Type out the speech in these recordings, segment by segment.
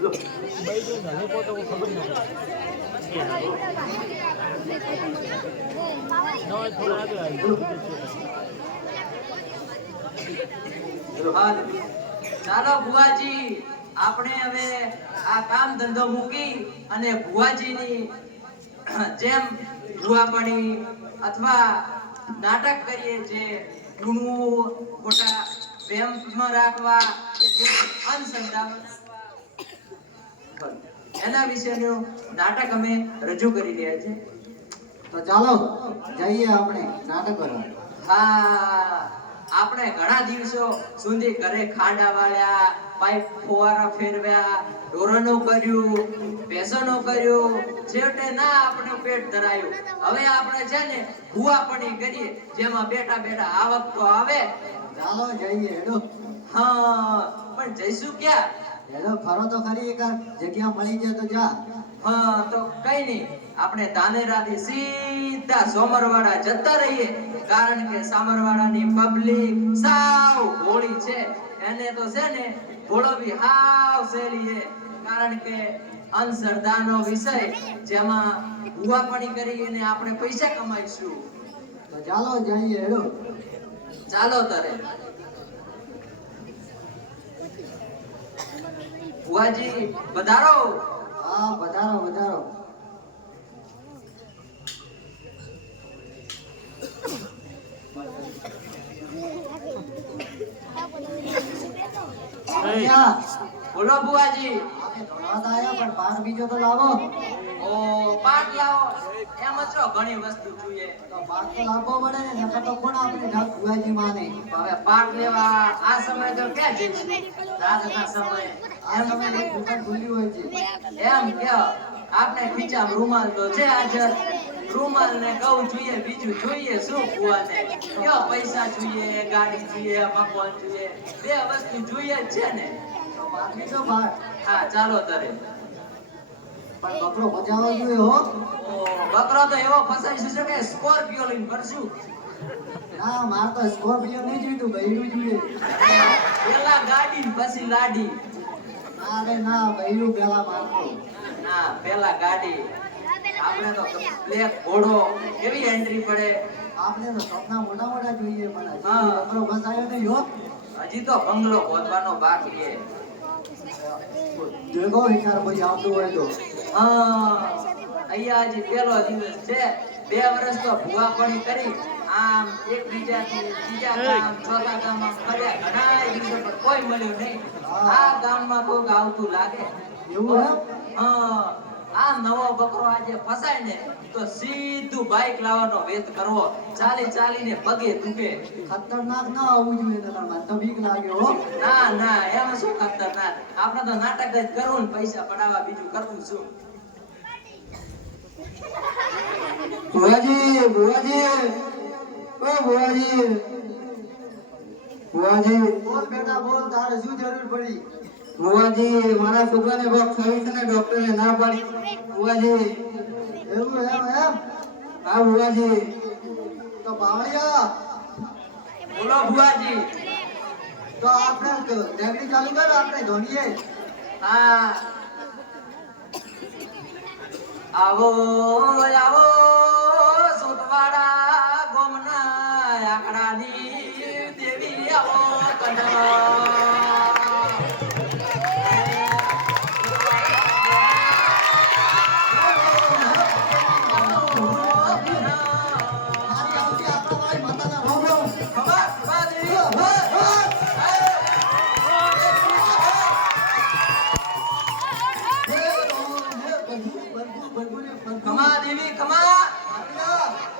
ચાલો ભુવાજી, આપણે હવે આ કામ ધંધો મૂકી અને ભુવાજીની જેમ ભુવાપણી અથવા નાટક કરીએ જે ગુણવું ખોટા પ્રેમમાં રાખવા કે જે અંધશ્રદ્ધામાં એના વિશેનું નાટક અમે રજૂ કરી રહ્યા છે. તો ચાલો જઈએ આપણે નાટક કરવા. હા, આપણે ઘણા દિવસો સુધી ઘરે ખાંડા વાળ્યા, પાઇપ ફુવારા ફેરવ્યા, ઢોરનું કર્યું, ભેંસોનું કર્યું, છેવટે ના આપણે પેટ ધરાયું. હવે આપણે છે ને ભુવાપણી કરીએ જેમાં બેઠા બેઠા આવક તો આવે. ચાલો જઈએ હેડો. હા, પણ જઈશું ક્યાં? હેડો ફરો તો ખરી, એક જગ્યા મળી જાય તો જા. હા, તો કઈ નહીં, આપણે ધાનેરાથી સીધા સોમરવાડા જતા રહીએ, કારણ કે સામરવાડાની પબ્લિક સાવ ભોળી છે. એને તો છે ને ભોળવી હાવ સહેલી છે, કારણ કે અંધશ્રદ્ધાનો વિષય જેમાં ભુવાપણી કરીને આપણે પૈસા કમાઈશું. તો ચાલો જઈએ હેડો. ચાલો તારે ભુવાજી પધારો. હા, વધારો વધારો. બોલો ભુવાજી. પણ પાક બીજો તો લાવો. ઓ પાક લાવો, એમ છો ઘણી વસ્તુ જોઈએ. તો પાક તો લાવવો પડે ને, નકર તો કોણ આપણે ભુવાજી માને. હવે પાક લેવા આ સમય તો ક્યાં જઈશું? રાતના સમયે આ સમયે દુકાન ખુલ્લી હોય છે. એમ કે આપણે ખીચામાં રૂમાલ તો છે હાજર. રૂમાલ ને ઘઉં જોઈએ, બીજું જોઈએ શું ભુવાને? કયો પૈસા જોઈએ, ગાડી જોઈએ, મકાન જોઈએ, બે વસ્તુ જોઈએ જ છે ને. તો પાક લીધો પાક. હા, ચાલો તારે. પણ બકરો બચાવવો જોઈએ હો. ઓ બકરો તો એવો ફસાઈ છે કે સ્કોર્પિયો લઈને ફરશું. ના, માર તો સ્કોર્પિયો નહીં જોઈતું, બૈરું જોઈએ. પેલા ગાડી પછી લાડી. અરે ના, બૈરું પેલા મારતો. ના, પેલા ગાડી. આપણે તો બ્લેક ઘોડો કેવી એન્ટ્રી પડે. આપણે તો સપના મોટા મોટા જોઈએ, પણ હજી હા. બકરો ફસાયો નહીં હો. હજી તો બંગલો ખોદવાનો બાકી છે. દેખો વિચાર કોઈ આવતું હોય તો. હા, અહીંયા હજી પહેલો દિવસ છે. 2 વર્ષ તો ભુવાપણી કરી, આમ એક બીજાથી બીજા ગામ, ચોથા ગામમાં ફર્યા, ઘણા દિવસો પણ કોઈ મળ્યું નહીં. આ ગામમાં કોક આવતું લાગે. એવું હે? હા, આ નવો બકરો આજે ફસાય ને તો સીધું બાઇક લાવવાનો વેત કરવો, ચાલી ચાલીને પગે તૂટે. ખતરનાક ના આવવું જોઈએ, નકર મને તો બીક લાગે હો. ના ના, એમાં શું ખતરનાક? આપણે તો નાટક જ કરવું ને પૈસા પડાવવા, બીજું કરવું શું? ભુવાજી, ભુવાજી, ઓ ભુવાજી, ભુવાજી. બોલ બેટા બોલ, તારે શું જરૂર પડી? ભુવાજી, મારા છોકરાને કોક થયું છે ને ડોક્ટરે ના પાડી. ભુવાજી. એવું એમ એમ? હા ભુવાજી. તો બાવળિયા. બોલો ભુવાજી. તો આપણે રેગડી ચાલુ કર, આપણે ધોનીએ. હા, આવો આવો સુતવાડા ગોમના આકડાની દેવી, આવો કના. ખમા દેવી ખમા.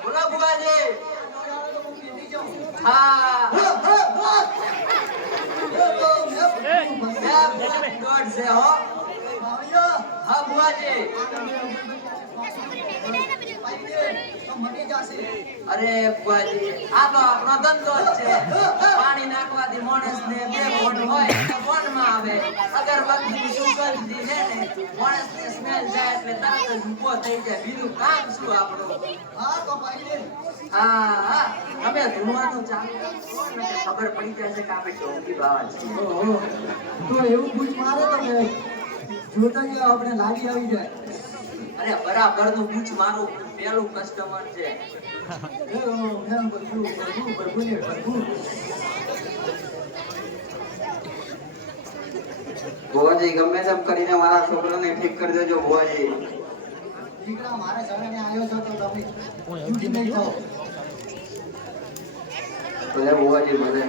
બોલો ભુવાજી. હા, દોડ છે હો. હા ભુવાજી. અરે ભુવાજી, આ તો આપણો ધંધો જ છે. પાણી નાખવાથી માણસને બે મોઢ હોય તો મોઢમાં આવે. અગરબત્તીની સુગંધથી છે ને માણસને સ્મેલ જાય એટલે તરત જ ઊભો થઈ જાય. બીજું કામ શું આપણું? હા હા, તમે ધૂણવાનું ચાલુ રાખો ને તો ખબર પડી જશે કે આપણે ચોકી બાવા છીએ. તો એવું પૂછ મારે તો કે જોતા ગયા આપણે લાગી આવી જાય. અરે બરાબરનું પૂછ, મારું પેલું કસ્ટમર છે. ભુવાજી ગમે તેમ કરીને મારા છોકરાને ઠીક કરી દેજો ભુવાજી. દીકરા મારે શરણે આવ્યો છો તો તમે દુઃખી નહીં થાઓ. ભલે ભુવાજી ભલે.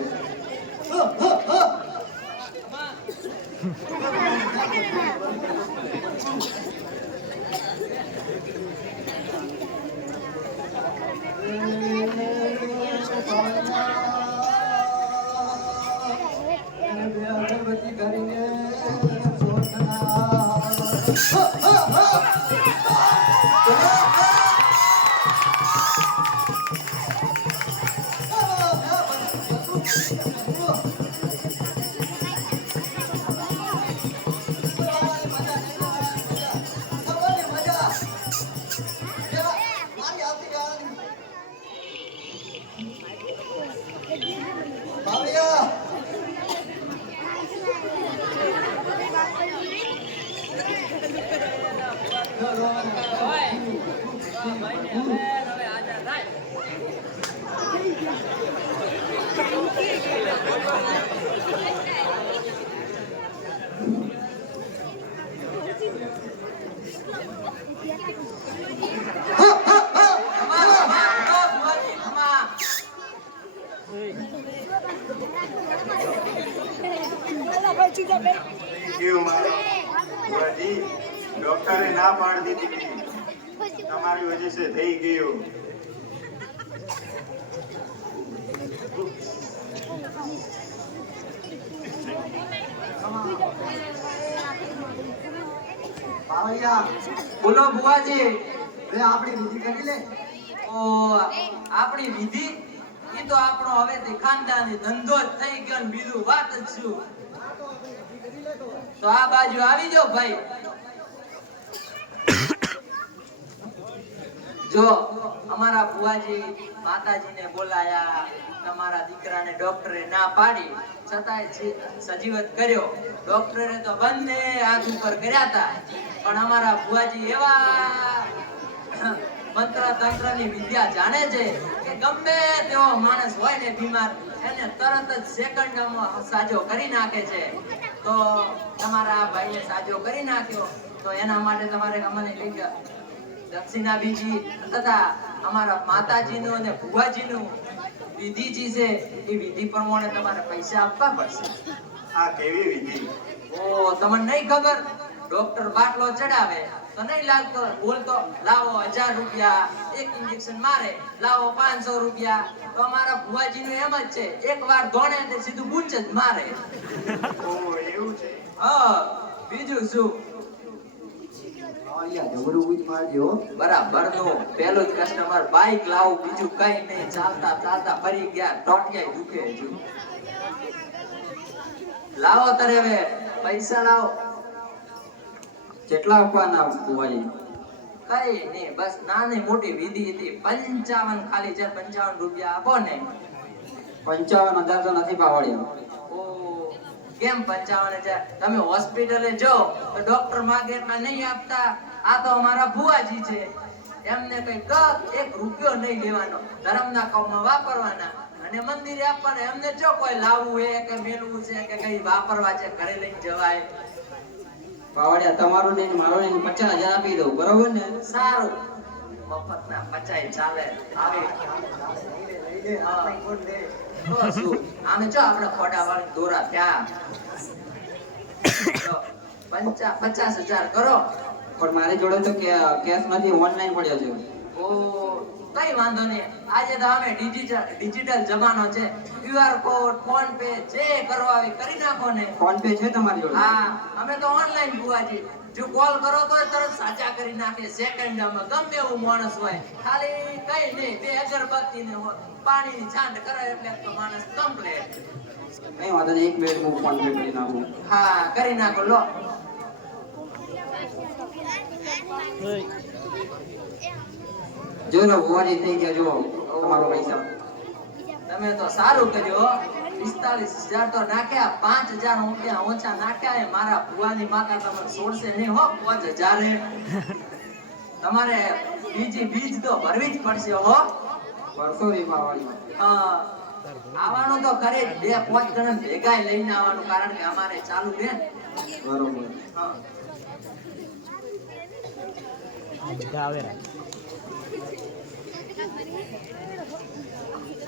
અગરબત્તી કરીને ડોક્ટરે ના પાડી દીધી તમારી વજહ સે થઈ ગયું. બોલો બુવાજી. આપણી વિધિ કરી લે. ઓ આપણી વિધિ ઈ તો આપણો હવેથી ખાનદાની ધંધો જ થઈ ગયો ને બીજું વાત જ શું. તો આ બાજુ આવી જાઓ ભાઈ. જો અમારા બુવાજી માતાજીને બોલાયા, તમારા દીકરાને ડોક્ટરે ના પાડી છતાંય સજીવત કર્યો. ડોક્ટરે તો બંને હાથ ઉપર કર્યા હતા, પણ અમારા બુવાજી એવા મંત્ર તંત્રની વિદ્યા જાણે છે કે ગમે તેવો માણસ હોય ને બીમાર, એને તરત જ સેકન્ડમાં સાજો કરી નાખે છે. તો તમારા ભાઈને સાજો કરી નાખ્યો, તો એના માટે તમારે અમને કંઈક દક્ષિણા બીજી તથા અમારા માતાજીનું અને ભુવાજીનું વિધિ જે છે એ વિધિ પ્રમાણે તમારે પૈસા આપવા પડશે. આ કેવી વિધિ? ઓ તમને નહીં ખબર? ડોક્ટર બાટલો ચડાવે તો નહીં લાગતો, બોલતો લાવો 1000 રૂપિયા, એક ઇન્જેક્શન મારે લાવો 500 રૂપિયા. તો અમારા ભુવાજીનું એમ જ છે, એક વાર ધોણે એટલે સીધું બૂચ જ મારે. ઓ એવું છે. હા બીજું શું? બરાબર નું પેલું જ કસ્ટમર. બાઈક લાવું, બીજું કઈ નહીં. ચાલતા ચાલતા ફરી ગયા, ટોટિયા દુખે હજુ. લાવો તરે હવે પૈસા લાવો. કેટલા આપવાના ભુવાજી? કઈ નહીં, બસ નાની મોટી વિધિ હતી. 55 ખાલી છે. 55 રૂપિયા આપો ને. 55,000 તો નથી પાવડ્યા. ઓ કેમ 55,000? તમે હોસ્પિટલે જો તો ડોક્ટર માગે એટલા નહીં આપતા. આ તો અમારા ભુવાજી છે, એમને કઈ એક રૂપિયો નહીં લેવાનો, ધર્મના કામમાં વાપરવાના અને મંદિરે આપવાના. એમને જો કોઈ લાવવું છે કે મેળવું છે કે કઈ વાપરવા છે, ઘરે લઈને જવાય. પાવડિયા તમારું લઈને મારો લઈને 50,000 આપી દઉં, બરોબર ને? સારું, મફતના 50 ચાલે. આવે તો શું, આમે જો આપણે ખોડા વાળી દોરા થયા. 50,000 કરો. પણ મારી જોડે તો કેશ નથી, ઓનલાઈન પડ્યો છે. ઓ કઈ વાંધો નહીં. આજે તો અમે ડિજિટલ જમાનો છે. QR કોડ, ફોન પે જે કરવા આવે કરી નાખો ને. ફોન પે છે તમારી જોડે? હા, અમે તો ઓનલાઈન બુવાજી. જો કોલ કરો તો તરત સાચા કરી નાખે સેકન્ડમાં. ગમે એવું માણસ હોય, ખાલી કઈ નહીં, 2 અગરબત્તી ને પાણીની છાંટ કરે એટલે તો માણસ કમ્પ્લીટ. કઈ વાંધો નહીં, 1 મિનિટ હું ફોન પે કરી નાખું. હા કરી નાખો. લો જો લો ભુવાજી થઈ ગયા, જો તમારો પૈસા. તમે તો સારું કર્યો. 45,000 તો નાખ્યા, 5,000 રૂપિયા ઓછા નાખ્યા. એ મારા ભુવાની માતા તમને છોડશે નહીં હો. 5,000 તમારે બીજ તો ભરવી જ પડશે હો. પરસોરી માવાળી. હા, આવવાનું તો ખરી જ. 2-5 જણા ભેગાય લઈને આવવાનું, કારણ કે અમારે ચાલુ છે ને. બરોબર. હા.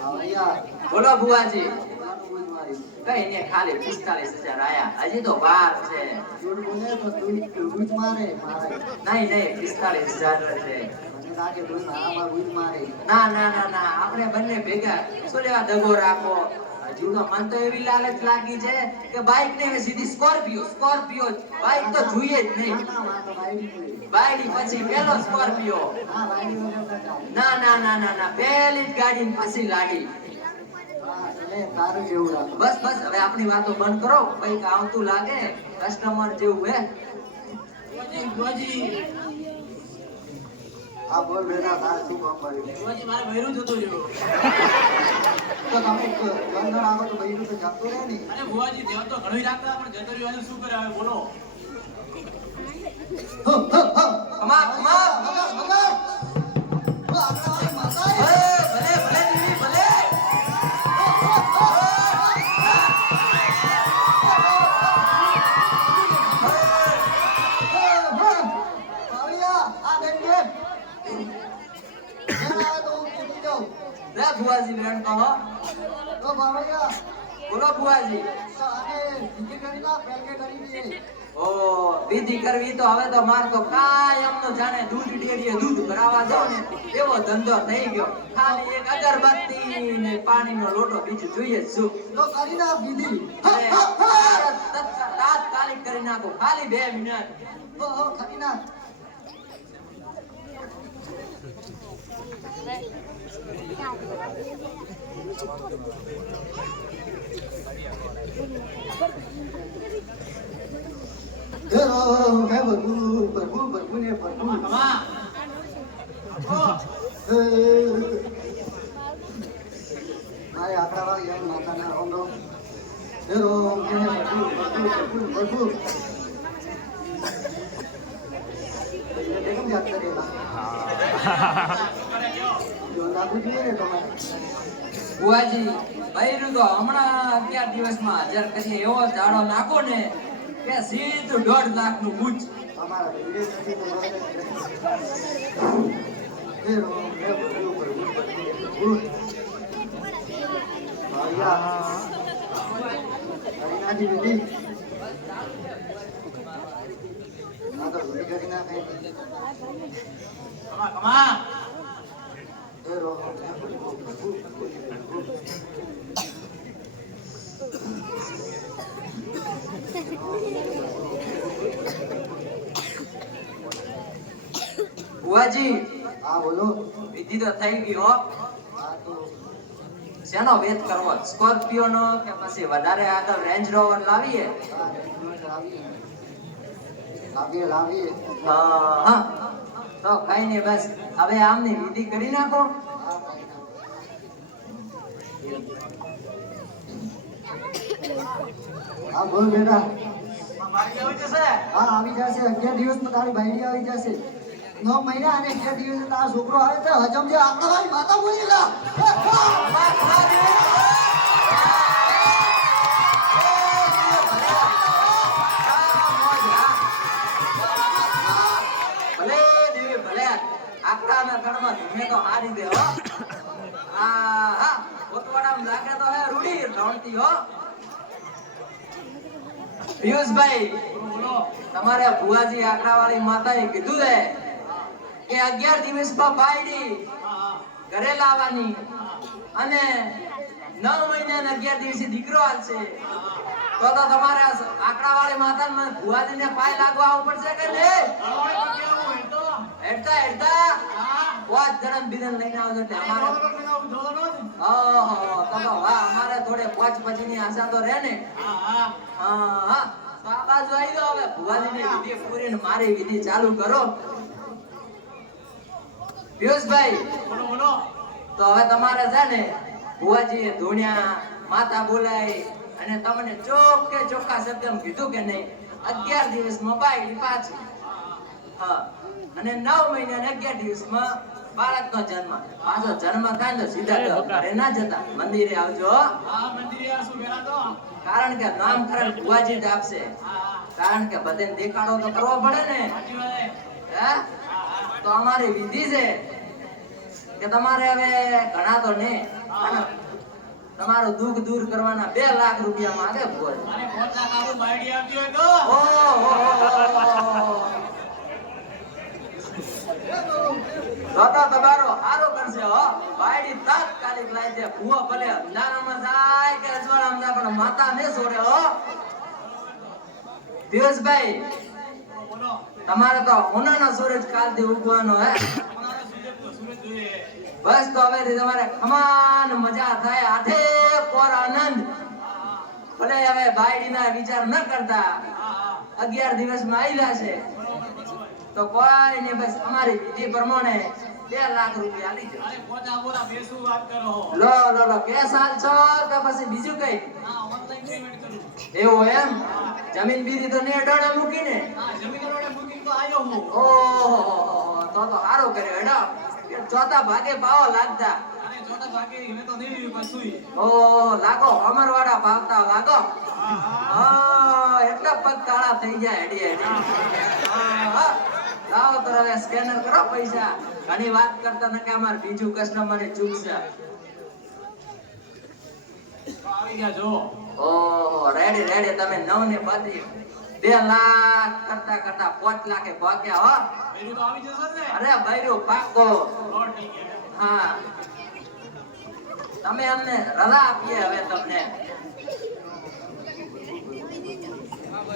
આવડિયા. બોલો ભુવાજી. કેટલાનું બૂજ મારી? કઈ નઈ, ખાલી 45,000 આયા. હજી તો 12 છે. જોડ બોલે તો તું બૂજ મારે મારે. નહીં 45,000 છે. મને લાગે તું મારા બૂજ મારે. ના ના ના ના, આપણે બંને ભેગા શું લેવા દગો રાખો. હજુ તો મન તો એવી લાલચ લાગી છે કે બાઇક ને સીધી સ્કોર્પિયો બાઇક તો જોઈએ જ નહીં. ના મારે વાઈડી જોઈએ. બાઈડી પછી પેલો સ્કોર્પિયો. હા વાઈડી વગર તો ચાલે. ના ના ના ના ના, પહેલી જ ગાડી ને પછી ગાડી. હા એટલે તારું જેવું રાખો. બસ હવે આપણી વાતો બંધ કરો. કઈક આવતું લાગે કસ્ટમર જેવું હે. આ બોલ બેટા તારે શું કામ પડ્યું? મારે ભૈરું જતું રહ્યું. તો તમે અંદર આવો તો બૈરું તો જતો રહે ને. અરે ભુવાજી દેવ તો ઘણું રાખતા પણ જતો રહ્યો શું કરે હવે બોલો. કમા કમા મગર મગર. ઓ આપણા વાળી માતા એ ભલે ભલે દીદી ભલે. લે ભુવાજી બેન કહો. બોલો ભુવાજી. ઓ વિધિ કરવી તો હવે તો માર તો કાયમ નો જાણે દૂધ ડેરીએ દૂધ ભરાવા જાવ ને એવો ધંધો થઈ ગયો. ખાલી એક અગરબત્તી ને પાણીનો લોટો બીજું જોઈએ જ શું. અરે, તાત્કાલિક કરી નાખો, ખાલી 2 મિનિટ. કમા મારે આકડા વાળી યાર માતાના રોમ રોમ. હે રોમ હે પ્રભુ. કેમ જાત કરેલા? જો લાગુ જોઈએ ને તમારે. ભુવાજી બૈરું તો હમણાં 11 દિવસમાં હાજર કરીએ એવો જાડો નાખો ને કે સીધું 1.5 લાખનું બુજ. તમારા વિદેશ નથી તો હે રોમ હે પ્રભુ. હરિનાજી વિધિ. આ તો વિધિ કરી નાખે. કમા હે રોમ હે પ્રભુ. ભુવાજી હા બોલો. વિધિ તો થઈ ગઈ હો. હા તો શેનો વેત કરવો? સ્કોર્પિયો નો કે પછી વધારે આગળ રેન્જ રોવર લાવીએ? લાવીએ. હા તો કઈ નહીં, બસ હવે આમની વિધિ કરી નાખો. હા બોલ બેટા. બાકી આવી જશે. હા આવી જશે. 11 દિવસમાં તારી ભાઈડી આવી જશે. 9 મહિના અને 11 દિવસે તારો છોકરો આવે તો હજમ જે આકડા વાળી માતા બોલી લા. ભલે દેવી ભલે, આકડાના કણમાં ધૂમે તો હારી દે હો. હા પોતવાડામાં લાગે તો હે રૂડી રણતી હો. પિયુષભાઈ બોલો. તમારે ભુવાજી આકડાવાળી માતાએ કીધું છે કે 11 દિવસમાં બાયડી હા ઘરે લાવવાની અને 9 મહિના અને 11 દિવસે દીકરો આવશે. તો તમારે આકડાવાળી માતાને ભુવાજીને પાય લાગવા આવવું પડશે કે નહીં? હેડતા 5 જણ બીજન લઈને આવજો એટલે અમારે વાહ, અમારે થોડે 5 પછીની આશા તો રહે ને. હા તો આ બાજુ આવી જાઓ. હવે ભુવાજીની વિધિ પૂરીને મારી વિધિ ચાલુ કરો. પિયુષભાઈ બોલો. તો હવે તમારે છે ને ભુવાજીએ ધૂણ્યા માતા બોલાય અને તમને ચોખ્ખે ચોખ્ખા શબ્દમાં કીધું કે નહીં 11 દિવસમાં બાયડી પાછી. હા, અને 9 મહિના અને 11 દિવસમાં બાળકનો જન્મ. પાછો જન્મ થાય તો સીધા ઘરે ના જતા, મંદિરે આવજો. હા મંદિરે આવશું પેલા તો. કારણ કે નામ ખરા ભુવાજી જ આપશે. કારણ કે બધાને દેખાડો તો કરવો પડે ને. સાચી વાત. હે? તો અમારી વિધિ છે કે તમારે હવે ઘણા તો નહીં પણ તમારું દુઃખ દૂર કરવાના 2 લાખ રૂપિયા માંગે ભુવાજી. અને 5 લાખ આવું બાયડી આપતી હોય તો. તો તમારો હારો કરશે હો. બાયડી તાત્કાલિક લાવી દે. ભુવા ભલે અંધારામાં જાય કે અજવાળામાં જાય પણ માતા ને છોડે હો. પિયુષભાઈ, બોલો. તમારે તો ઉનાનો સૂરજ કાલથી ઉગવાનો હે. અમારે સૂરજ જોઈએ. બસ તો હવેથી તમારે ખમાન મજા થાય, આઠે પોર આનંદ. ભલે હવે બાયડીના વિચાર ન કરતા, 11 દિવસમાં આવ્યા છે તો કોઈ ને બસ અમારી વિધિ પ્રમાણે 2 લાખ રૂપિયા લીધો. અરે પોતા બોલા બેસું વાત કરો. લો કેસ હાલ છો કે પછી બીજું કઈ? હા ઓનલાઈન પેમેન્ટ કરું. એવું એમ? જમીન બીજી તો ને અડાણે મૂકીને? હા જમીન રોડે બુકિંગ તો આવ્યો હું. ઓહો, તો સારું કર્યું હેડો. કે ચોથા ભાગે પાવો લાગતા. અને ચોથા ભાગે મેં તો નહીં લીધું પાછું. ઓહો, લાગો અમરવાડા ભાવતા લાગો. હા, એટલા પગ કાળા થઈ જાય હેડી હેડી. હા, લાવો તો હવે સ્કેનર કરો પૈસા. ઘણી વાત કરતા ન કે અમાર બીજું કસ્ટમર ચૂકશે. આવી ગયા જો. ઓહો, રેડી તમે 9 ને 32 2 લાખ કરતા 5 લાખે પહોંચ્યા હો. પેલું તો આવી જશે ને. અરે બૈરું પાકો. લોટ થઈ ગયા. હા, તમે અમને રજા આપીએ હવે તમને.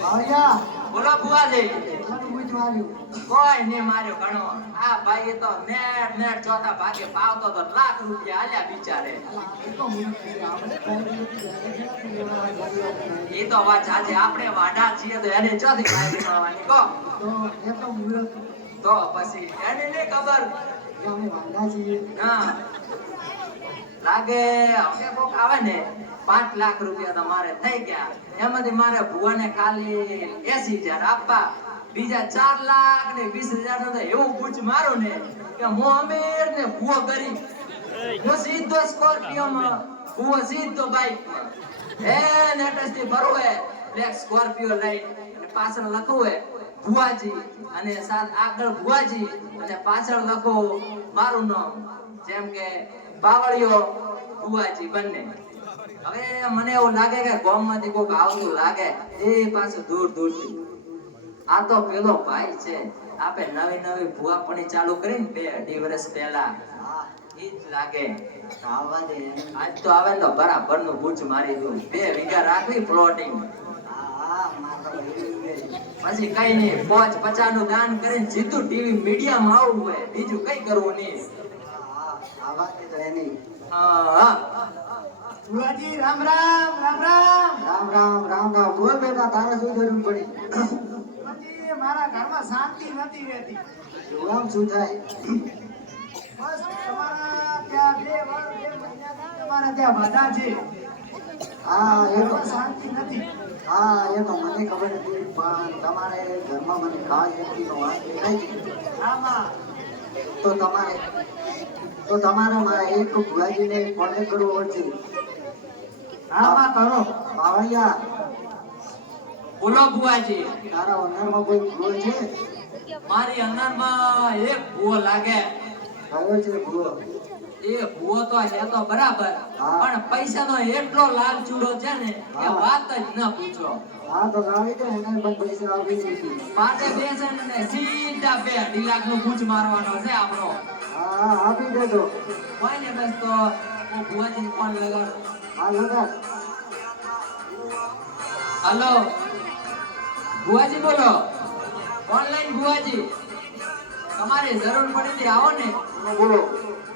ભાવડિયા, બોલો ભુવાજી. મને બૂચ માર્યું. કોઈ નહીં માર્યો ઘણો. આ ભાઈ તો નેટ ચોથા ભાગે પાવતો તો લાખ રૂપિયા આલ્યા બિચારે. એ તો વાત સાચી. આપણે વાડા છીએ તો એને ચોથી ભાઈ મળવાની કહો. તો પછી એને નહીં ખબર. હા, લાગે હવે કોક આવે ને 5 લાખ રૂપિયા તમારે થઈ ગયા. એમાંથી મારે ભુવાને ખાલી 80,000 આપવા. બીજા 4 લાખ ને 20,000 નો તો એવું પૂછ મારું ને કે હું અમીર ને ભુવો કરી. હું સીધો સ્કોર્પિયોમાં, ભુવો સીધો બાઇકમાં. નેટેસ્ટથી ભરવું હે બ્લેક સ્કોર્પિયો લઈ અને પાછળ લખવું હે ભુવાજી અને આગળ ભુવાજી અને પાછળ લખો મારું નામ, જેમ કે બાવળિયો ભુવાજી બંને. હવે મને એવું લાગે કે ગામમાંથી કોઈક આવતું લાગે એ પાછું દૂર થી. આ તો પેલો ભાઈ છે આપણે નવી ભુવાપણી ચાલુ કરીને 2-2.5 વર્ષ પહેલા. ઈ જ લાગે. આજ તો આવે ને તો બરાબર નું બૂચ મારી દઉં. 2 વીઘા રાખવી પ્લોટિંગ. પછી કઈ નહીં 5-50 નું દાન કરીને સીધું ટીવી મીડિયામાં આવવું હોય, બીજું કઈ કરવું નહીં. હા, ભુવાજી, રામ રામ. બોલ બેટા, તારે શું જરૂર પડી? ભુવાજી, મારા ઘરમાં શાંતિ નથી રહેતી. આમ શું થાય? બસ તમારા ત્યાં 2 મહિનાથી તમારા ત્યાં બાધા છે. હા, એ તો ઘરમાં શાંતિ નથી. હા, એ તો મને ખબર હતી પણ તમારે ઘરમાં મને ખાવા એકટીનો વાત દેખાય છે. આમાં તો તમારે મારા એક ભુવાજીને કોન્ટેક્ટ કરવો પડશે. આમાં કરો. બાવળિયા, બોલો ભુવાજી. તારા ઓનરમાં કોઈ ભૂવો છે? મારી અંદરમાં એક ભૂવો લાગે. કયો છે ભૂવો? એ ભૂવો તો છે તો બરાબર, હા. પણ પૈસાનો એટલો લાલચુડો છે ને કે હા. વાત જ ન પૂછો. હા, તો લાવી દે, એને પણ પૈસા આપી દઈશું. પાટે બેસે ને સીધા 2 લાખ નું પૂછ મારવાનો છે આપણો. હા, આપી દેજો. હોય ને બસ તો હું ભુવાજી ફોન લગાડ. હા, લગાડ. હલો ભુવાજી, બોલો. ઓનલાઈન ભુવાજી, તમારે જરૂર પડી આવો ને. બોલો.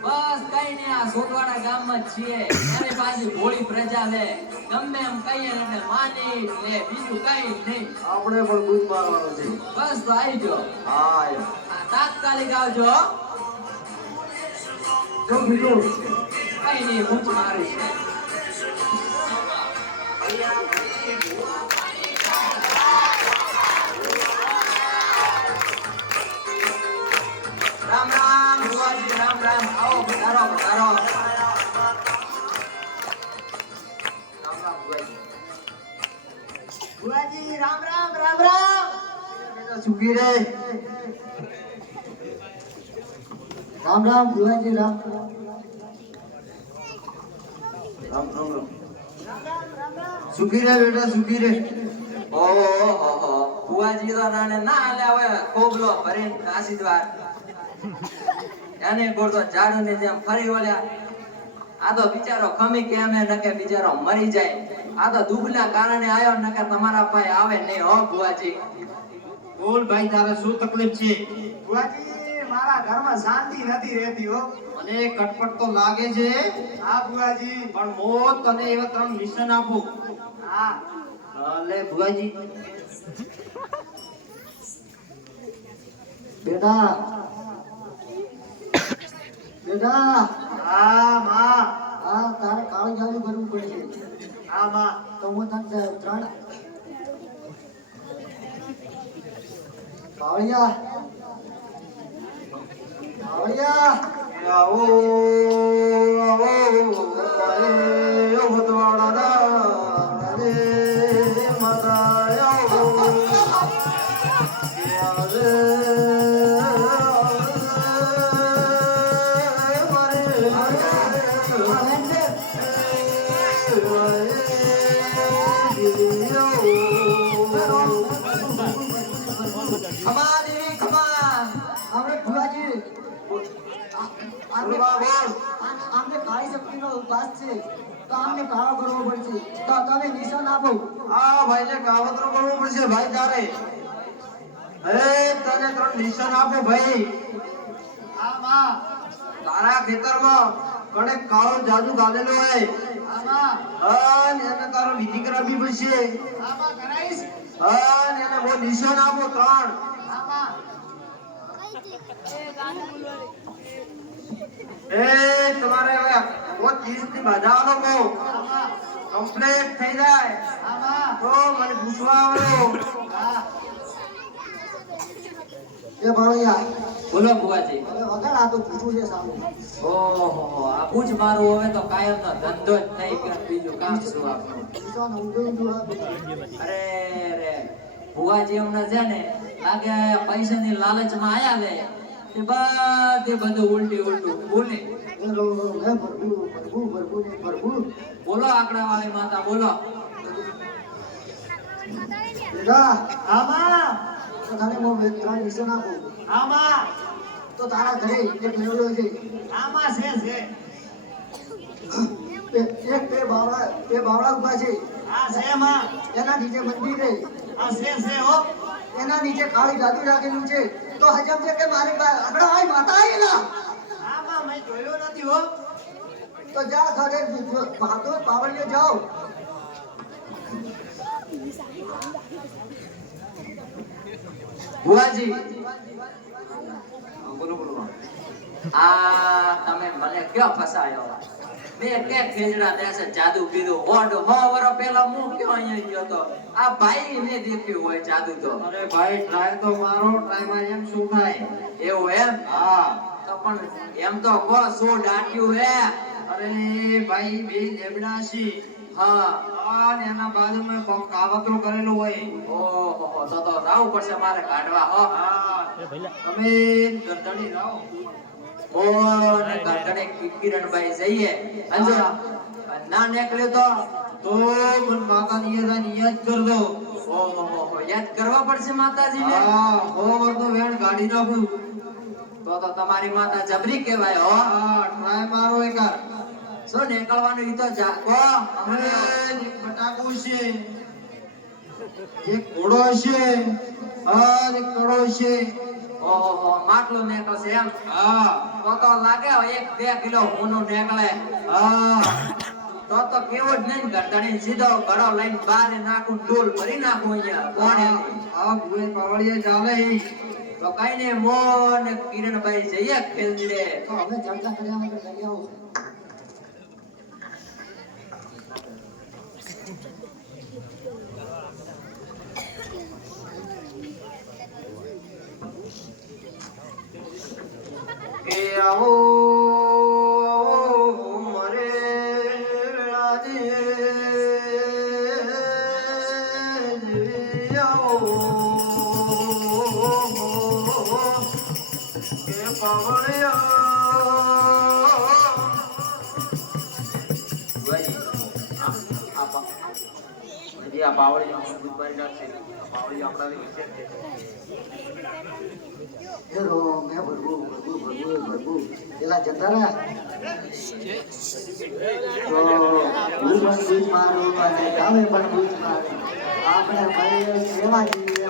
બસ કઈ નહીં, આ સોટવાડા ગામમાં જ છીએ. એની પાછી ભોળી પ્રજા લે, ગમે એમ કહીએ ને એટલે માની લે, બીજું કઈ નહીં. આપણે પણ બૂચ મારવાનો છે. બસ તો આવજો. હા, આ તાત્કાલિક આવજો હો. જો બીજું કઈ નહીં, પૂછ મારું છે. રામ રામ ભુવાજી, રામ રામ. આવો પધારો પધારો. રામ રામ ભુવાજી. ભુવાજી રામ રામ રામ રામ. બેટા સુખી રે. રામ રામ ભુવાજી, રામ રામ. રામ રામ રામ. સુખી રે બેટા, સુખી રે. ઓહો ભુવાજી તો નાને ના હાલ્યા હોય ખોબલો ભરીને કાશી દ્વાર. એને ગોળતો ઝાડુની જેમ ફરી વળ્યા. આ તો બિચારો ખમી કે એમ નકે બિચારો મરી જાય. આ તો દુઃખના કારણે આયો નકે તમારા પાસે આવે નહીં હો ભુવાજી. બોલ ભાઈ, તારે શું તકલીફ છે? ભુવાજી મારા ઘરમાં શાંતિ નથી રહેતી હો. મને કટપટ તો લાગે છે, હા ભુવાજી. પણ હું તને એવા 3 નિશાન આપું. હા લે ભુવાજી. બેટા બેટા, હા માં. આ તારે કાળી જાદુ કરવું પડશે. હા માં. તો હું તને 3 કાળિયા કાળિયા આવો આવો એ ભતવાડા રે માતા આવો ખમા દેવી ખમા. આપણે ભુવાજી બોલવા બોલ. આમને કાળી શક્તિનો ઉપવાસ છે, તો આમને કાળો કરવો પડશે. તો તમે નિશાન આપો. આ ભાઈને કાવતરો કરવો પડશે ભાઈ તારે. તને 3 નિશાન આપો ભાઈ. હા માં. તારા ખેતરમાં કડક કાળો જાદુ ગાલેલો હોય. હા માં. અને એને તારો વિધિ કરાવવી પડશે. હા માં કરાઈશ. અને એને બહુ નિશાન આપો 3. હા માં. તમારે હવે બહુ 30 ની બાધાવાનો બહુ હા માં. કમ્પ્લીટ થઈ જાય હા માં. તો મને પૂછવા આવજો. હા. એ ભાળિયા, બોલો ભુવાજી. હવે વગર આ તો પૂછવું છે સામે. ઓહો આ પૂછ મારું હવે તો કાયમનો ધંધો જ થઈ ગયો. બીજું કામ શું આપણું. નિશાન ઊંધું ઊંધું આપે. અરે રે ભુવાજી અમને છે ને લાગે પૈસાની લાલચમાં આયા લે તે બધું ઉલટી ઉલટું બોલી. એ લો લો હે પ્રભુ પ્રભુ પ્રભુ ને પ્રભુ. બોલો આંકડા વાળી માતા બોલો. બેટા, હા માં. તો તારે હું 3 નિશાન આપું. હા માં. તો તારા ઘરે એક મેળવ્યો છે. હા માં છે. એક બે બાવળા ઉભા છે. હા છે માં. એના નીચે મંદિર છે. હા છે હો. એના નીચે કાળી જાદુ રાખેલું છે. તો હજમ છે કે મારે આગળ આય માતા આયેલા. હા માં મેં જોયો નથી હો. તો જા ઘરે ભાગો પાવડિયો જાઓ. ભુવાજી બોલો બોલો. આ તમે મને ક્યાં ફસાયો. મેં કે ખેજડા દેશે જાદુ કીધું ઓડ 100 વર્ષ પહેલા હું ક્યાં અહીંયા ગયો તો. આ ભાઈ ને દેખ્યું હોય જાદુ તો. અરે ભાઈ, ટ્રાય તો મારો. ટ્રાય માં એમ શું થાય? એવું એમ. હા. તો પણ એમ તો કો શું ડાટ્યું હે. અરે ભાઈ, 2 લેબડા છે. હા અને એના બાજુમાં કોક કાવતરો કરેલો હોય. ઓહો તો રાવ પડશે મારે કાઢવા હો. હા, તમે ગરદડી રાઓ. ઓ ને ગરદડે કિરણભાઈ જઈએ અંજો ના નીકળ્યો તો મન માતાની યાદ કરજો. ઓહો યાદ કરવા પડશે માતાજીને. હા, હોવર તો વેણ ગાડી નાખું. તો તમારી માતા જબરી કહેવાય હો. હા, ટ્રાય મારો એકવાર. શું નીકળવાનું ઈ તો જાકો અરે એક બટાકો છે, એક ઘોડો છે, અને એક કડો છે. ઓહો માટલું નીકળશે એમ. હા તો લાગે 1-2 કિલો ઊનું નીકળે. હા, તો કેવું જ નહીં. ગરદડી સીધો ઘડો લઈને બહાર નાખું ડોલ ભરી નાખું અહીંયા કોણે. આ ભૂએ પાવડિયા ચાલે ઈ. તો કઈ ને મોન ને કિરણભાઈ જઈએ ખેલડે. તો હવે ચર્ચા કર્યા વગર લઈ આવો. ભુવાજી, આ પાવડી મજબૂત મારી નાખશે. આ પાવડી આપણાની વિશેષ છે. હેરો મેં ભરવું પેલા જતા રહ્યા તો હું પણ બૂચ મારું અને તમે પણ બૂચ મારું આપણે ભાઈ સેવા જીવીએ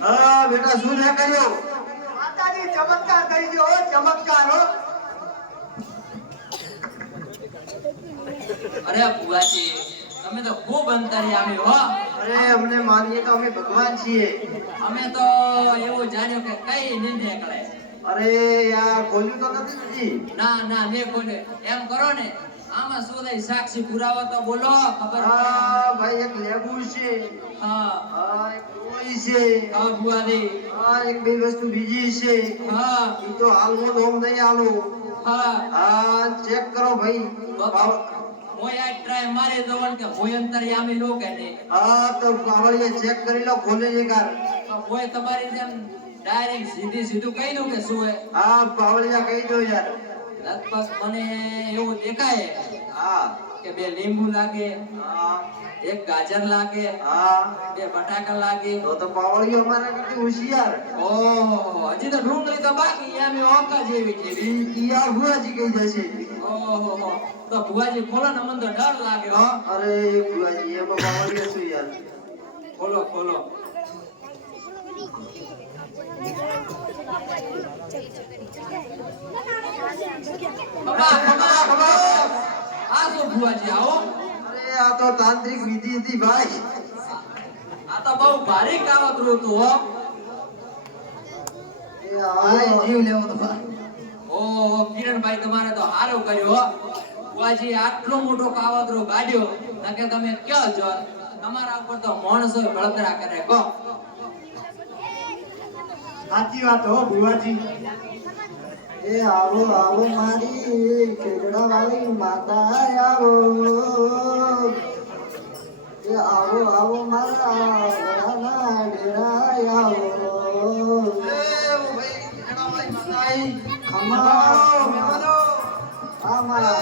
હા બેટા શું ના કર્યો? માતાજી ચમત્કાર કરી દો ચમત્કાર હો. અરે ભુવાજી, તમે તો ખૂબ અંતર્યામી હો. અરે અમને માનીએ તો અમે ભગવાન છીએ. અમે તો એવું જાણ્યું કે કઈ નહીં નીકળે. અરે યાર ખોલ્યું તો નથી હજી. ના ના લે બોલે એમ કરો ને. આમાં શું લઈ સાક્ષી પુરાવો તો બોલો. ખબર હા ભાઈ એક લેબુ છે. હા હા એક કોઈ છે. હા ભુવાજી. હા એક બે વસ્તુ બીજી છે. હા ઈ તો હાલનો દોમ નહીં આલો. હા હા ચેક કરો ભાઈ. હું આ ટ્રાય મારી દઉં કે હું અંતર્યામી લો કે નહીં. હા તો પાવડીએ ચેક કરી લો ખોલે છે કાર. હું તમારી જેમ ડાયરેક્ટ સીધું કહી દઉં કે શું હે. હા પાવડિયા કહી દો યાર. લગભગ મને એવું દેખાય હા કે બે લીંબુ લાગે, હા એક ગાજર લાગે, હા બે બટાકા લાગે. તો પાવડીઓ અમારા કરતી હોશિયાર. ઓહો, હજી તો ડુંગળી તો બાકી એમ ઓકા જેવી છે. ઈ આ ભુવાજી કહી જશે. ઓહો, તો ભુવાજી ખોલો ને, મને તો ડર લાગે હો. અરે ભુવાજી એમાં પાવડિયા શું યાર. ખોલો ખોલો. ખમા, ખમા, ખમા. આ શું ભુવાજી આવો? અરે આ તો તાંત્રિક વિધિ હતી ભાઈ. આ તો બહુ ભારી કાવતરું હતું હો. એ આ જીવ લેવો તો ભાઈ. ઓહો, કિરણભાઈ તમારે તો સારું કર્યું હો. ભુવાજી આટલો મોટો કાવતરો કાઢ્યો નકે તમે ક્યાં છો? તમારા ઉપર તો માણસો બળતરા કરે કહો. સાચી વાત હો ભુવાજી. એ આવો આવો મારી ખેગડા વાળી માતા આવો. એ આવો આવો મારા ઘોડાના ડેરા આવો. ખમા આ મારા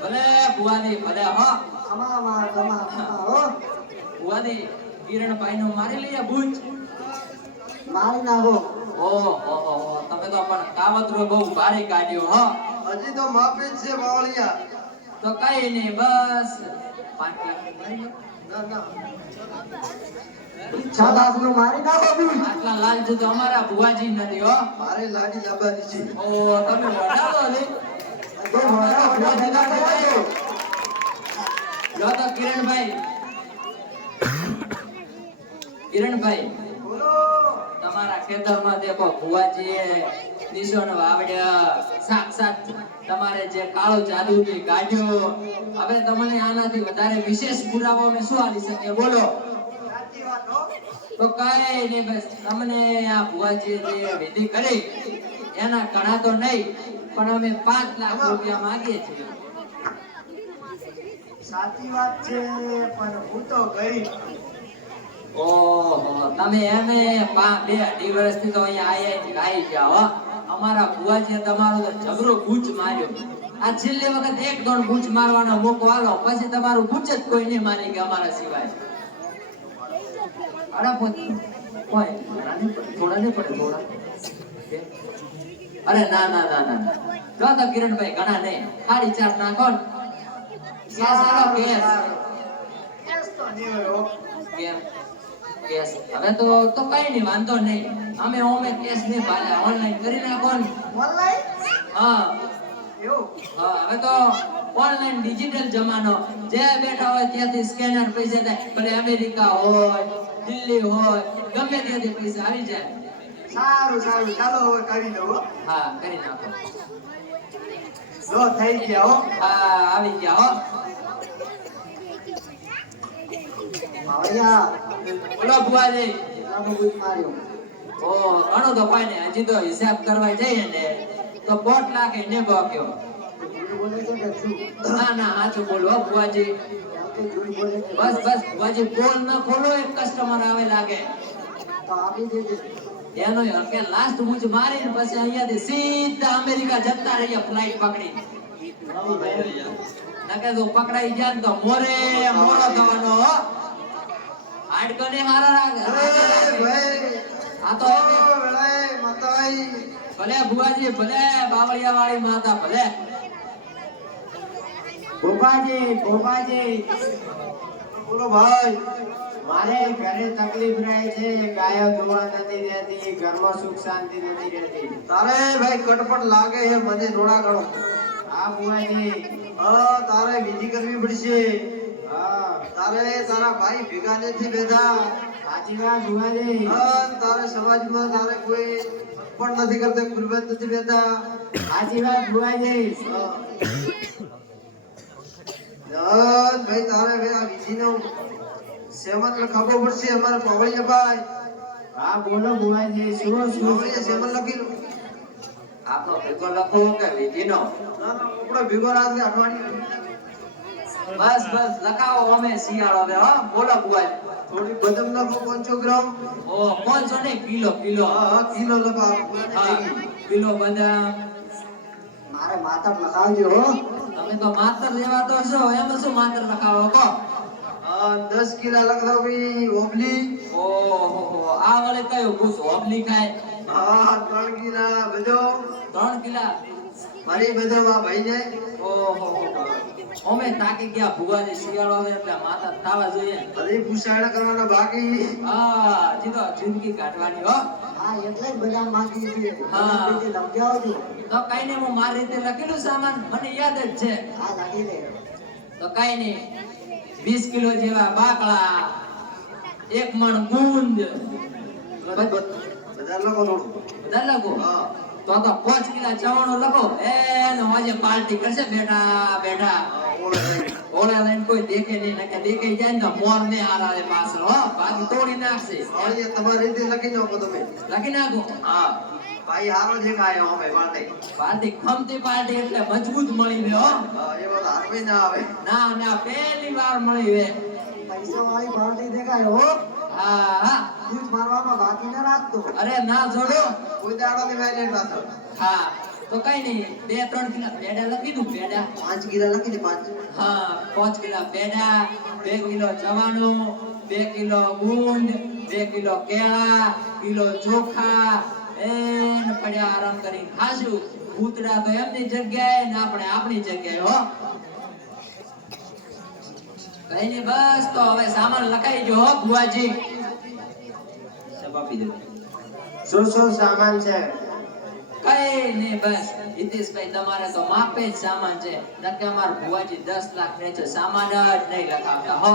ભલે ભુવાજી ભલે હો. ખમા મારા ખમા હો. ભુવાજી કિરણભાઈ નું મારી લઈએ ભૂજ. મારી નાખો. ઓહો તમે તો પણ કાવતરો બહુ ભારી કાઢ્યો હો. હજી તો માપે જ છે બાવળિયા. તો કઈ નહીં, બસ 5 લાખ મારી લો. ના ના 6 લાખ નું મારી નાખો બી. આટલા લાલચ તો અમારા ભુવાજી નથી હો. મારે લાડી લાવવાની છે. ઓહો, તમે વડાલો ને. તો મોડા ભુવાજી નાખો દેજો. લો તો કિરણભાઈ. કિરણભાઈ, બોલો. તમારા ખેતરમાં દેખો ભુવાજીએ નિશોન વાવડ્યા. સાક્ષાત તમારે જે કાળો જાદુ ની કાઢ્યો. હવે તમને આનાથી વધારે વિશેષ પુરાવો અમે શું આલી શકીએ બોલો? સાચી વાત હો. તો કઈ નહીં, બસ તમને આ ભુવાજીએ જે વિધિ કરી એના ઘણા તો નહીં, પણ અમે 5 લાખ રૂપિયા માંગીએ છીએ. સાચી વાત છે પણ હું તો ગરીબ. ઓહો, તમે એને 2-2.5 વર્ષથી તો અહીંયા આવી ગયા હો. અમારા ભુવાજીએ તમારો તો જબરો ગૂંચ માર્યો. આ છેલ્લી વખત 1-2 ગૂંચ મારવાનો મોકો આલો, પછી તમારું ગૂંચ જ કોઈ નહીં મારી કે અમારા સિવાય. અરે કોઈ થોડા નહીં પડે થોડા. અરે ના ના ના ના, જો તો કિરણભાઈ ઘણા નહીં, 4.5 નાખો ને. કેસ આલો કેસ. કેસ તો નહીં હોય હો. કેમ? કેસ હવે તો કઈ નહીં, વાંધો નહીં. અમે કેસ નહીં ભાલે, ઓનલાઈન કરી નાખો ને. ઓનલાઈન હા એવું. હા, હવે તો ઓનલાઈન ડિજિટલ જમાનો. જે બેઠા હોય ત્યાંથી સ્કેનર પૈસા થાય. ભલે અમેરિકા હોય, દિલ્હી હોય, ગમે ત્યાંથી પૈસા આવી જાય. સારું સારું ચાલો હવે કરી દો હો. હા, કરી નાખો. લો થઈ ગયા હો. હા, આવી ગયા હો. માવડિયા બોલો ભુવાજી. લાંબો બૂટ માર્યો. ઓ ઘણો તો કોઈ ને હજી તો હિસાબ કરવા જઈએ ને તો 4 લાખ ને ગયો. બોલે છે કે શું? ના ના સાચું બોલો હો બુઆજી. કે જૂઠ બોલે છે? બસ બસ બુઆજી પોલ ન ખોલો, એક કસ્ટમર આવે લાગે તો આપી દેજે. એનો કે લાસ્ટ મૂજ મારીને પછી અહીંયાથી સીધા અમેરિકા જતા રહીએ ફ્લાઇટ પકડી. નકે જો પકડાઈ જાય ને તો મોરે મોરો થવાનો હો. હાડકો ને હારા ભાઈ આ તો માતાઈ ભલે બુઆજી ભલે બાવળિયા વાળી માતા ભલે. ભોપાજી બોલો ભાઈ. મારે ઘરે તકલીફ રહે છે, ગાયો દોવા નથી રહેતી, ઘરમાં સુખ શાંતિ નથી રહેતી. તારે ભાઈ કટપટ લાગે છે મને થોડા ઘણો. હા બુઆજી. તારે વિધિ કરવી પડશે. હા તારે તારા ભાઈ ભેગા નથી બેઠા. સાચી વાત બુઆજી. તારે સમાજમાં તારે કોઈ પણ નથી કરતા, ગુરબત નથી બેઠા. સાચી વાત બુઆજી. ભાઈ તારે ભાઈ આ વિધિનો સેમત લખાવવો પડશે અમારે પવળિયા ભાઈ. હા બોલો બુઆજી, શું પવળિયા સેમત લખી લો. આપણો ભેગો લખો કે વિધિનો? ના ના આપણો ભેગો રાત અઠવાડિયું. બસ બસ લખાવો અમે શિયાળો હવે હો. બોલો બુઆજી. થોડી બદામ લખો 500 ગ્રામ. ઓ 500 ને કિલો કિલો. હા કિલો લખો. હા કિલો બદામ. મારે માતા લખાવજો હો. તમે તો માતર લેવા તો છો, એમાં શું માતર લખાવો કહો? 10 કિલા લખો ભાઈ ઓબલી. ઓહો આ વળે કયો પૂછ ઓબલી ખાય? 3 કિલા બધો. 3 કિલા. મારી બધો આ ભાઈને. ઓહો અમે થાકી ગયા ભુવાજી, શિયાળો આવે એટલે માતા થાવા જોઈએ. હજી પૂછાણા કરવાના બાકી. હા હજી તો જિંદગી કાઢવાની હો. હા એટલે જ બધા માંગી છે. હા. બીજી લખાવ છો. તો કઈ નહીં, હું મારી રીતે લખેલું સામાન મને યાદ જ છે. હા લાગી દે. તો કઈ નહીં, 20 કિલો જેવા બાકડા, 1 મણ ગુંદ, બધા લખો થોડું. બધા લખો. હા. તો 5 કિલા ચવાણું લખો. એનો આજે પાર્ટી કરશે બેઠા બેઠા. ઓળે લઈને કોઈ દેખે નહીં, નકે દેખાઈ જાય ને તો મોર ને હારાવે પાછળ હો, બાકી તોડી નાખશે. હવે તમારી રીતે લખી નાખો તમે. લખી નાખો. હા ભાઈ હારો દેખાય અમે પાર્ટી. પાર્ટી ખમતી પાર્ટી એટલે મજબૂત મળી વે હો. એ વાત હારવી ના આવે. ના ના પહેલી વાર મળી વે. પૈસા વાળી પાર્ટી દેખાય હો. હા હા. દૂધ મારવામાં બાકી ના રાખતો. અરે ના જોડો. કોઈ દાડો ની વેલેટ પાછળ. હા તો કઈ નહીં, 2-3 કિલા પેડા લખી દઉં. પેડા 5 કિલા લખી દે 5. હા 5 કિલા પેડા, 2 કિલો ચવાણું, 2 કિલો ગુંદ, 2 કિલો કેળા, કિલો ચોખા. એને પડ્યા આરામ કરીને ખાશું. ભૂતડા તો એમની જગ્યાએ ને આપણે આપણી જગ્યાએ હો. કઈ નહીં, બસ તો હવે સામાન લખાઈ ગયો હો બુઆજી. સબ આપી દો. શું સામાન છે? કઈ નહીં, બસ હિતેશભાઈ તમારે તો માપે જ સામાન છે. નકે અમાર ભુવાજી 10 લાખ ને છે, સામાન જ નહીં લખાવતા હો.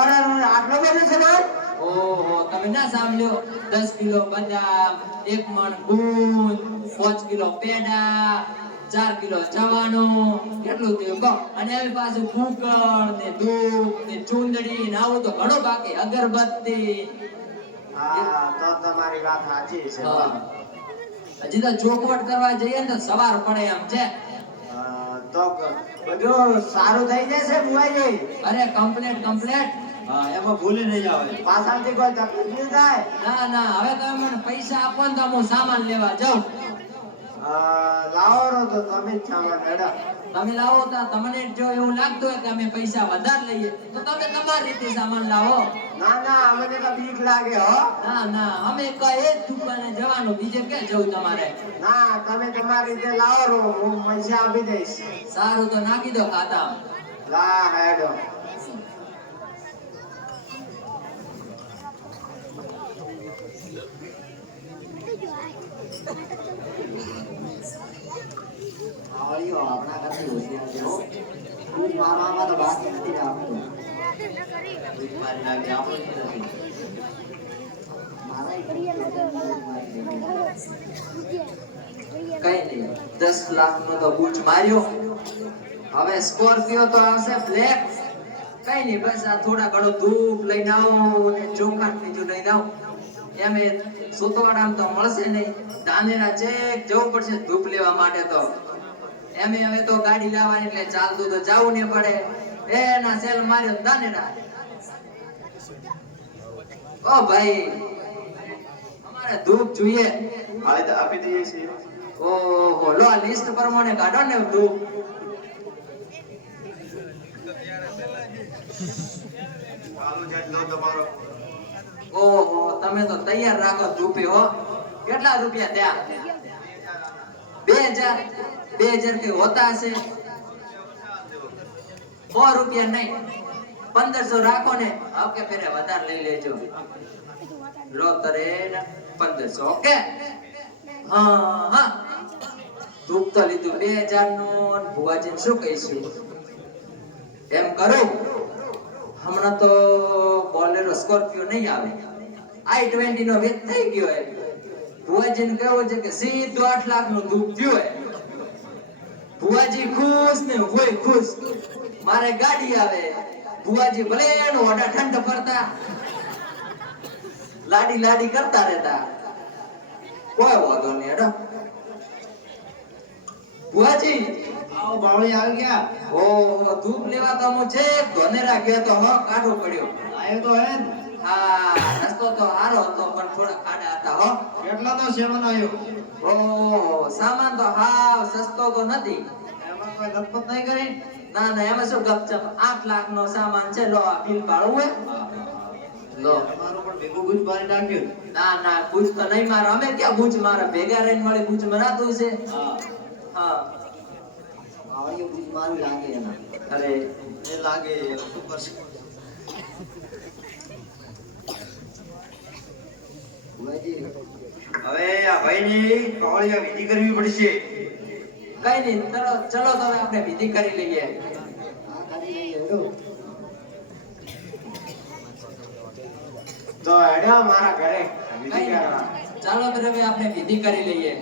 અરે આટલો બધો સામાન? ઓહો તમે ના સાંભળ્યો? 10 કિલો બદામ, 1 મણ ગુંદ, 5 કિલો પેડા, 4 કિલો ચવાણું, કેટલું થયું કહો? અને એવી પાછું કુકર ને દૂધ ને ચૂંદડી ને આવું તો ઘણું બાકી, અગરબત્તી. હા તો તમારી વાત સાચી છે. હા. હજી તો ચોખવટ કરવા જઈએ ને તો સવાર પડે એમ છે. તો બધું સારું થઈ જશે બુઆજી? અરે કમ્પ્લેટ કમ્પ્લેટ. હા એમાં ભૂલી નહીં આવે. પાછળથી કોઈ તકલીફ નહીં થાય? ના ના હવે તમે મને પૈસા આપો ને તો હું સામાન લેવા જાઉં. લાવો રો તો તમે જ સામાન હેડો. તમે લાવો તો તમને જો એવું લાગતું હોય કે અમે પૈસા વધારે લઈએ તો તમે તમારી રીતે સામાન લાવો. ના ના અમને તો બીક લાગે હો. ના ના અમે કઈ જ દુકાને જવાનું, બીજે ક્યાં જવું તમારે? ના તમે તમારી રીતે લાવો રો, હું પૈસા આપી દઈશ. સારું તો નાખી દો ખાતા. લા હેડો. આવળીઓ આપણા કરતી હોશિયાર છે હો. દૂધ મારવામાં તો બાકી નથી રાખતો. મારી લાગે આપણો જ નથી. મારા કઈ નહીં, 10 લાખ નો તો બૂચ માર્યો. હવે સ્કોર્પિયો તો આવશે બ્લેક. કઈ નહીં, બસ આ થોડા ઘણો ધૂપ લઈને આવો ને ચોખા બીજું લઈને આવો. એમ એ સુતવાડામાં તો મળશે નહીં, ધાનેરા ચેક જવું પડશે ધૂપ લેવા માટે. તો એમે હવે તો ગાડી લાવવાની એટલે ચાલતું તો જવું ને પડે. એના સેલ માર્યો ધાનેરા. ઓ ભાઈ અમારે ધૂપ જોઈએ. હાલે તો આપી દઈએ છીએ. ઓહો લો આ લિસ્ટ પ્રમાણે કાઢો ને ધૂપ. હાલો જજ લો તમારો. ઓહો તમે તો તૈયાર રાખો ધૂપે હો. કેટલા રૂપિયા ત્યાં? 2000 2000 કઈ હોતા હશે? 100 રૂપિયા નહીં, 1500 રાખો ને. ઓકે ફેરે વધારે લઈ લેજો. લો તરે 1500. ઓકે હા હા ધૂપ તો લીધું 2000 નું. ભુવાજીને શું કહીશું? એમ કરું હમણાં તો બોલેરો સ્કોર્પિયો નહીં આવે, i20 નો વેચ થઈ ગયો હે. ભુવાજીને કહેવું છે કે સીધું 8 લાખ નું ધૂપ થયું હે. ભુવાજી ખુશ ને હોય ખુશ. મારે ગાડી આવે, ભુવાજી ભલે એનો ઓડા ઠંડ ફરતા લાડી લાડી કરતા રહેતા, કોઈ વાંધો નહીં. હેડો ભુવાજી આવો બાવળી આવી ગયા. ઓહો ધૂપ લેવા તો હું છે ધોનેરા ગયો તો હો કાઢો પડ્યો. આયો તો હે ને. હા રસ્તો તો સારો હતો પણ થોડા ખાડા હતા હો. કેટલા તો સેવન આવ્યો. ઓહો સામાન તો હાવ સસ્તો તો નથી. એમાં કોઈ લપત નહીં કરી. ના ના એમાં શું ગપચપ. 8 લાખ નો સામાન છે. લો આ બિલ ભાડું હે. લો તમારું પણ ભેગું ગુજ મારી નાખ્યું. ના ના બૂચ તો નહીં મારો. અમે ક્યાં બૂચ મારે? ભેગા રહીને વાળી બૂચ મરાતું છે. હા હા બાવળીઓ ગુજ મારી લાગે એના. અરે એ લાગે શું કરશે. ભુવાજી હવે આ ભાઈની કવળિયા વિધિ કરવી પડશે. કઈ નહીં ચલો ચલો તમે આપણે વિધિ કરી લઈએ. આ કરી લઈએ હેડો. તો હેડ્યા મારા ઘરે વિધિ કઈ કરવા. નહીં. ચાલો તો હવે આપણે વિધિ કરી લઈએ.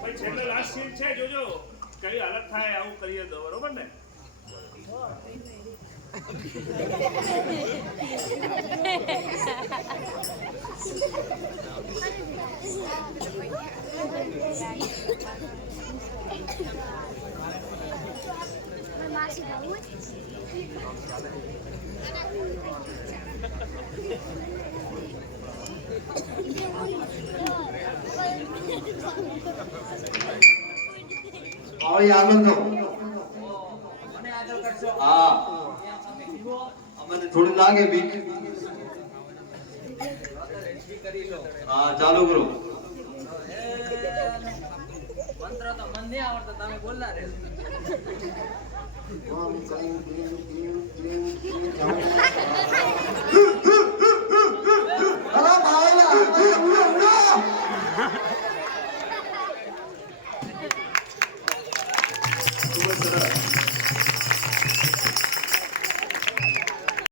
ભાઈ છેલ્લે લાસ્ટ સીન છે, જોજો કઈ હાલત થાય આવું કરીએ તો, બરોબર ને? બાવળી આગળ તો મને આગળ કરશો. હા અમને થોડી લાગે બીક. કરી લો. હા ચાલુ કરો. મંત્ર તો મને નહીં આવડતો, તમે બોલના રહેજો. ઓમ ક્લીમ ક્લીમ ક્લીમ ક્લીમ ક્લીમ.